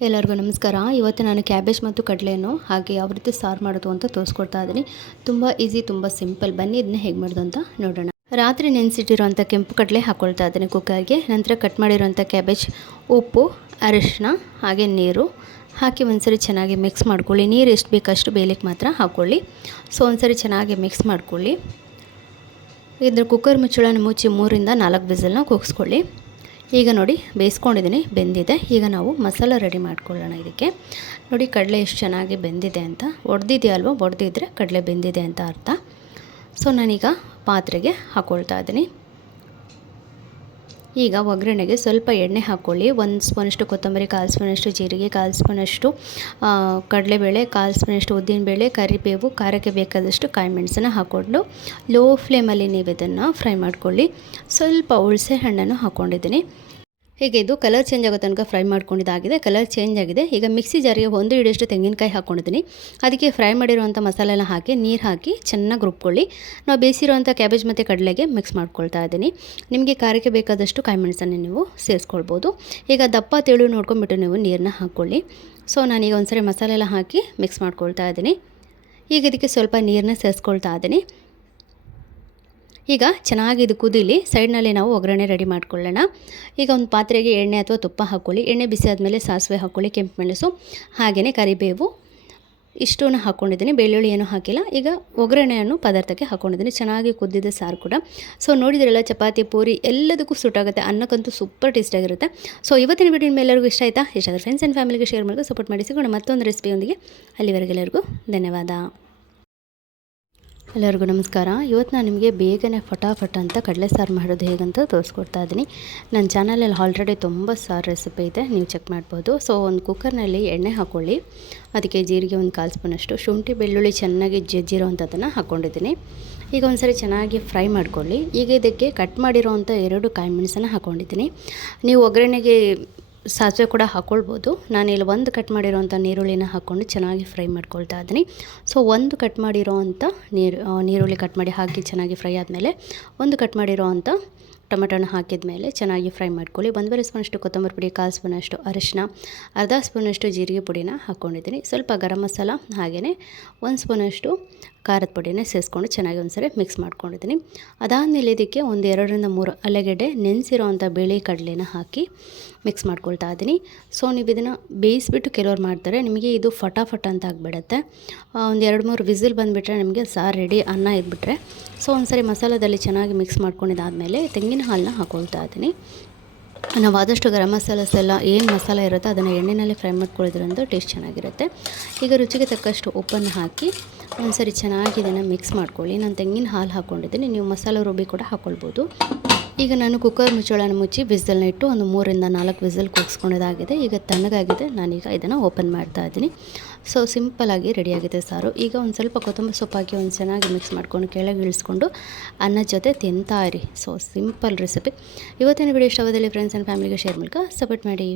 ಎಲ್ಲರಿಗೂ ನಮಸ್ಕಾರ. ಇವತ್ತು ನಾನು ಕ್ಯಾಬೇಜ್ ಮತ್ತು ಕಡಲೆಯನ್ನು ಹಾಗೆ ಯಾವ ರೀತಿ ಸಾರು ಮಾಡೋದು ಅಂತ ತೋರಿಸ್ಕೊಡ್ತಾ ಇದ್ದೀನಿ. ತುಂಬ ಈಸಿ, ತುಂಬ ಸಿಂಪಲ್. ಬನ್ನಿ, ಇದನ್ನ ಹೇಗೆ ಮಾಡೋದು ಅಂತ ನೋಡೋಣ. ರಾತ್ರಿ ನೆನೆಸಿಟ್ಟಿರೋಂಥ ಕೆಂಪು ಕಡಲೆ ಹಾಕ್ಕೊಳ್ತಾ ಇದ್ದೀನಿ ಕುಕ್ಕರ್ಗೆ. ನಂತರ ಕಟ್ ಮಾಡಿರುವಂಥ ಕ್ಯಾಬೇಜ್, ಉಪ್ಪು ಅರಿಶಿನ ಹಾಗೆ ನೀರು ಹಾಕಿ ಒಂದ್ಸರಿ ಚೆನ್ನಾಗಿ ಮಿಕ್ಸ್ ಮಾಡ್ಕೊಳ್ಳಿ. ನೀರು ಎಷ್ಟು ಬೇಕಷ್ಟು ಬೇಯಲಿಕ್ಕೆ ಮಾತ್ರ ಹಾಕ್ಕೊಳ್ಳಿ. ಸೊ, ಒಂದ್ಸರಿ ಚೆನ್ನಾಗಿ ಮಿಕ್ಸ್ ಮಾಡ್ಕೊಳ್ಳಿ. ಇದ್ರ ಕುಕ್ಕರ್ ಮುಚ್ಚಳನ ಮುಚ್ಚಿ ಮೂರಿಂದ ನಾಲ್ಕು ಬಿಸಲ್ನ ಕೂಗಿಸ್ಕೊಳ್ಳಿ ಈಗ ನೋಡಿ ಬೇಯಿಸ್ಕೊಂಡಿದ್ದೀನಿ, ಬೆಂದಿದೆ. ಈಗ ನಾವು ಮಸಾಲ ರೆಡಿ ಮಾಡ್ಕೊಳ್ಳೋಣ ಇದಕ್ಕೆ. ನೋಡಿ ಕಡಲೆ ಎಷ್ಟು ಚೆನ್ನಾಗಿ ಬೆಂದಿದೆ ಅಂತ. ಒಡೆದಿದೆಯಲ್ವ ಒಡೆದಿದ್ರೆ ಕಡಲೆ ಬೆಂದಿದೆ ಅಂತ ಅರ್ಥ. ಸೊ ನಾನೀಗ ಪಾತ್ರೆಗೆ ಹಾಕ್ಕೊಳ್ತಾ ಇದ್ದೀನಿ. ಈಗ ಒಗ್ಗರಣೆಗೆ ಸ್ವಲ್ಪ ಎಣ್ಣೆ ಹಾಕ್ಕೊಳ್ಳಿ. ಒಂದು ಸ್ಪೂನಷ್ಟು ಕೊತ್ತಂಬರಿ, ಕಾಲು ಸ್ಪೂನಷ್ಟು ಜೀರಿಗೆ, ಕಾಲು ಸ್ಪೂನಷ್ಟು ಕಡಲೆಬೇಳೆ, ಕಾಲು ಸ್ಪೂನಷ್ಟು ಉದ್ದಿನಬೇಳೆ, ಕರಿಬೇವು, ಖಾರಕ್ಕೆ ಬೇಕಾದಷ್ಟು ಕಾಯಿ ಮೆಣಸನ್ನು ಹಾಕ್ಕೊಂಡು ಲೋ ಫ್ಲೇಮಲ್ಲಿ ನೀವು ಇದನ್ನು ಫ್ರೈ ಮಾಡ್ಕೊಳ್ಳಿ. ಸ್ವಲ್ಪ ಹುಣಸೆ ಹಣ್ಣನ್ನು ಹಾಕ್ಕೊಂಡಿದ್ದೀನಿ ಹೀಗೆ ಇದು ಕಲರ್ ಚೇಂಜ್ ಆಗೋ ತನಕ ಫ್ರೈ ಮಾಡ್ಕೊಂಡಿದ್ದಾಗಿದೆ. ಕಲರ್ ಚೇಂಜ್ ಆಗಿದೆ. ಈಗ ಮಿಕ್ಸಿ ಜಾರಿಗೆ ಒಂದು ಹಿಡಿಯಷ್ಟು ತೆಂಗಿನಕಾಯಿ ಹಾಕ್ಕೊಂಡಿದ್ದೀನಿ. ಅದಕ್ಕೆ ಫ್ರೈ ಮಾಡಿರುವಂಥ ಮಸಾಲೆನ ಹಾಕಿ, ನೀರು ಹಾಕಿ ಚೆನ್ನಾಗಿ ರುಬ್ಕೊಳ್ಳಿ. ನಾವು ಬೇಯಿಸಿರುವಂಥ ಕ್ಯಾಬೇಜ್ ಮತ್ತು ಕಡಲೆಗೆ ಮಿಕ್ಸ್ ಮಾಡ್ಕೊಳ್ತಾ ಇದ್ದೀನಿ. ನಿಮಗೆ ಖಾರಕ್ಕೆ ಬೇಕಾದಷ್ಟು ಕಾಯಿ ಮೆಣಸನ್ನು ನೀವು ಸೇರಿಸ್ಕೊಳ್ಬೋದು. ಈಗ ದಪ್ಪ ತೆಳು ನೋಡ್ಕೊಂಬಿಟ್ಟು ನೀವು ನೀರನ್ನ ಹಾಕ್ಕೊಳ್ಳಿ. ಸೊ ನಾನೀಗ ಒಂದ್ಸರಿ ಮಸಾಲೆ ಎಲ್ಲ ಹಾಕಿ ಮಿಕ್ಸ್ ಮಾಡ್ಕೊಳ್ತಾ ಇದ್ದೀನಿ. ಈಗ ಇದಕ್ಕೆ ಸ್ವಲ್ಪ ನೀರನ್ನ ಸೇರಿಸ್ಕೊಳ್ತಾ ಇದ್ದೀನಿ. ಈಗ ಚೆನ್ನಾಗಿ ಇದು ಕುದೀಲಿ, ಸೈಡ್ನಲ್ಲಿ ನಾವು ಒಗ್ಗರಣೆ ರೆಡಿ ಮಾಡ್ಕೊಳ್ಳೋಣ. ಈಗ ಒಂದು ಪಾತ್ರೆಗೆ ಎಣ್ಣೆ ಅಥವಾ ತುಪ್ಪ ಹಾಕ್ಕೊಳ್ಳಿ. ಎಣ್ಣೆ ಬಿಸಿ ಆದಮೇಲೆ ಸಾಸಿವೆ ಹಾಕ್ಕೊಳ್ಳಿ, ಕೆಂಪು ಮೆಣಸು ಹಾಗೆಯೇ ಕರಿಬೇವು. ಇಷ್ಟನ್ನು ಹಾಕ್ಕೊಂಡಿದ್ದೀನಿ. ಬೆಳ್ಳುಳ್ಳಿ ಏನೂ ಹಾಕಿಲ್ಲ. ಈಗ ಒಗ್ಗರಣೆಯನ್ನು ಪದಾರ್ಥಕ್ಕೆ ಹಾಕ್ಕೊಂಡಿದ್ದೀನಿ. ಚೆನ್ನಾಗಿ ಕುದ್ದಿದೆ ಸಾರು ಕೂಡ. ಸೊ ನೋಡಿದ್ರಲ್ಲ, ಚಪಾತಿ, ಪೂರಿ ಎಲ್ಲದಕ್ಕೂ ಆಗುತ್ತೆ. ಅನ್ನಕ್ಕಂತೂ ಸೂಪರ್ ಟೇಸ್ಟಾಗಿರುತ್ತೆ ಸೊ ಇವತ್ತಿನ ವಿಡಿಯೋ ಎಲ್ಲರಿಗೂ ಇಷ್ಟ ಆಯಿತಾ? ಇಷ್ಟ ಆದರೆ ಫ್ರೆಂಡ್ಸ್ ಆ್ಯಂಡ್ ಫ್ಯಾಮಿಲಿಗೆ ಶೇರ್ ಮಾಡಿದ್ರೆ ಸಪೋರ್ಟ್ ಮಾಡಿ. ಮತ್ತೊಂದು ರೆಸಿಪಿಯೊಂದಿಗೆ ಅಲ್ಲಿವರೆಗೆಲ್ಲರಿಗೂ ಧನ್ಯವಾದ. ಎಲ್ಲರಿಗೂ ನಮಸ್ಕಾರ. ಇವತ್ತು ನಾನು ನಿಮಗೆ ಬೇಗನೆ ಫಟಾಫಟ್ ಅಂತ ಕಡಲೆ ಸಾರು ಮಾಡೋದು ಹೇಗಂತ ತೋರಿಸ್ಕೊಡ್ತಾ ಇದ್ದೀನಿ. ನನ್ನ ಚಾನಲಲ್ಲಿ ಆಲ್ರೆಡಿ ತುಂಬ ಸಾರು ರೆಸಿಪಿ ಇದೆ, ನೀವು ಚೆಕ್ ಮಾಡ್ಬೋದು. ಸೊ ಒಂದು ಕುಕ್ಕರ್ನಲ್ಲಿ ಎಣ್ಣೆ ಹಾಕ್ಕೊಳ್ಳಿ ಅದಕ್ಕೆ ಜೀರಿಗೆ ಒಂದು ಕಾಲು ಸ್ಪೂನಷ್ಟು, ಶುಂಠಿ, ಬೆಳ್ಳುಳ್ಳಿ ಚೆನ್ನಾಗಿ ಜಜ್ಜಿರೋ ಅಂಥದ್ದನ್ನು ಹಾಕ್ಕೊಂಡಿದ್ದೀನಿ ಈಗ ಒಂದು ಸರಿ ಚೆನ್ನಾಗಿ ಫ್ರೈ ಮಾಡ್ಕೊಳ್ಳಿ. ಈಗ ಇದಕ್ಕೆ ಕಟ್ ಮಾಡಿರೋವಂಥ ಎರಡು ಕಾಯಿ ಮೆಣಸನ್ನು ಹಾಕ್ಕೊಂಡಿದ್ದೀನಿ ನೀವು ಒಗ್ಗರಣೆಗೆ ಸಾಸಿವೆ ಕೂಡ ಹಾಕ್ಕೊಳ್ಬೋದು ಇಲ್ಲಿ ಒಂದು ಕಟ್ ಮಾಡಿರೋವಂಥ ನೀರುಳ್ಳಿನ ಹಾಕ್ಕೊಂಡು ಚೆನ್ನಾಗಿ ಫ್ರೈ ಮಾಡ್ಕೊಳ್ತಾ ಇದ್ದೀನಿ. ಸೊ ಒಂದು ಕಟ್ ಮಾಡಿರೋ ನೀರು ನೀರುಳ್ಳಿ ಕಟ್ ಮಾಡಿ ಹಾಕಿ ಚೆನ್ನಾಗಿ ಫ್ರೈ ಆದಮೇಲೆ ಒಂದು ಕಟ್ ಮಾಡಿರೋ ಅಂಥ ಟೊಮೆಟೊನ ಹಾಕಿದ ಚೆನ್ನಾಗಿ ಫ್ರೈ ಮಾಡ್ಕೊಳ್ಳಿ. ಒಂದೂವರೆ ಸ್ಪೂನಷ್ಟು ಕೊತ್ತಂಬರಿ ಪುಡಿ, ಕಾಲು ಸ್ಪೂನಷ್ಟು ಅರಿಶಿನ ಅರ್ಧ ಸ್ಪೂನಷ್ಟು ಜೀರಿಗೆ ಪುಡಿನ ಹಾಕ್ಕೊಂಡಿದ್ದೀನಿ ಸ್ವಲ್ಪ ಗರಂ ಮಸಾಲ ಹಾಗೆಯೇ ಒಂದು ಸ್ಪೂನಷ್ಟು ಖಾರದ ಪುಡಿನ ಸೇರಿಸ್ಕೊಂಡು ಚೆನ್ನಾಗಿ ಒಂದ್ಸರಿ ಮಿಕ್ಸ್ ಮಾಡ್ಕೊಂಡಿದ್ದೀನಿ. ಅದಾದಮೇಲೆ ಇದಕ್ಕೆ ಒಂದು ಎರಡರಿಂದ ಮೂರು ಅಲೆಗಡ್ಡೆ ನೆನೆಸಿರೋ ಅಂಥ ಬಿಳಿ ಕಡಲೆನ ಹಾಕಿ ಮಿಕ್ಸ್ ಮಾಡ್ಕೊಳ್ತಾ ಇದ್ದೀನಿ. ಸೊ, ನೀವು ಇದನ್ನು ಬೇಯಿಸ್ಬಿಟ್ಟು ಕೆಲವ್ರು ಮಾಡ್ತಾರೆ. ನಿಮಗೆ ಇದು ಫಟಾಫಟ್ ಅಂತ ಆಗಿಬಿಡುತ್ತೆ. ಒಂದು ಎರಡು ಮೂರು ವಿಸಿಲ್ ಬಂದುಬಿಟ್ರೆ ನಿಮಗೆ ಸಾರು ರೆಡಿ ಅನ್ನ ಇದ್ಬಿಟ್ರೆ. ಸೊ, ಒಂದ್ಸರಿ ಮಸಾಲದಲ್ಲಿ ಚೆನ್ನಾಗಿ ಮಿಕ್ಸ್ ಮಾಡ್ಕೊಂಡಿದ್ದಾದಮೇಲೆ ತೆಂಗಿನ ಹಾಲನ್ನ ಹಾಕ್ಕೊಳ್ತಾ ಇದ್ದೀನಿ. ನಾವು ಆದಷ್ಟು ಗರಂ ಮಸಾಲಸ್ ಎಲ್ಲ ಏನು ಮಸಾಲ ಇರುತ್ತೋ ಅದನ್ನು ಎಣ್ಣೆಯಲ್ಲಿ ಫ್ರೈ ಮಾಡ್ಕೊಳ್ಳೋದ್ರಿಂದ ಟೇಸ್ಟ್ ಚೆನ್ನಾಗಿರುತ್ತೆ. ಈಗ ರುಚಿಗೆ ತಕ್ಕಷ್ಟು ಉಪ್ಪನ್ನು ಹಾಕಿ ಒಂದ್ಸರಿ ಚೆನ್ನಾಗಿ ಇದನ್ನು ಮಿಕ್ಸ್ ಮಾಡ್ಕೊಳ್ಳಿ. ನಾನು ತೆಂಗಿನ ಹಾಲು ಹಾಕ್ಕೊಂಡಿದ್ದೀನಿ ನೀವು ಮಸಾಲೆ ರುಬ್ಬಿ ಕೂಡ ಹಾಕ್ಕೊಳ್ಬೋದು ಈಗ ನಾನು ಕುಕ್ಕರ್ ಮುಚ್ಚಳನ ಮುಚ್ಚಿ ಬಿಸಿಲನ್ನ ಇಟ್ಟು ಒಂದು ಮೂರಿಂದ ನಾಲ್ಕು ಬಿಸಿಲ್ ಕೂಗಿಸ್ಕೊಂಡಿದ್ದಾಗಿದೆ ಈಗ ತಣ್ಣಗಾಗಿದೆ. ನಾನೀಗ ಇದನ್ನು ಓಪನ್ ಮಾಡ್ತಾ ಇದ್ದೀನಿ. ಸೊ ಸಿಂಪಲಾಗಿ ರೆಡಿಯಾಗಿದೆ ಸಾರು. ಈಗ ಒಂದು ಸ್ವಲ್ಪ ಕೊತ್ತಂಬರಿ ಸೊಪ್ಪಾಕಿ ಒಂದು ಚೆನ್ನಾಗಿ ಮಿಕ್ಸ್ ಮಾಡ್ಕೊಂಡು ಕೆಳಗೆ ಇಳಿಸ್ಕೊಂಡು ಅನ್ನದ ಜೊತೆ ತಿಂತಾ ಇರಿ. ಸೊ ಸಿಂಪಲ್ ರೆಸಿಪಿ ಇವತ್ತಿನ ವಿಡಿಯೋ ಇಷ್ಟವಾದಲ್ಲಿ ಫ್ರೆಂಡ್ಸ್ ಆ್ಯಂಡ್ ಫ್ಯಾಮಿಲಿಗೆ ಶೇರ್ ಮೂಲಕ ಸಪೋರ್ಟ್ ಮಾಡಿ.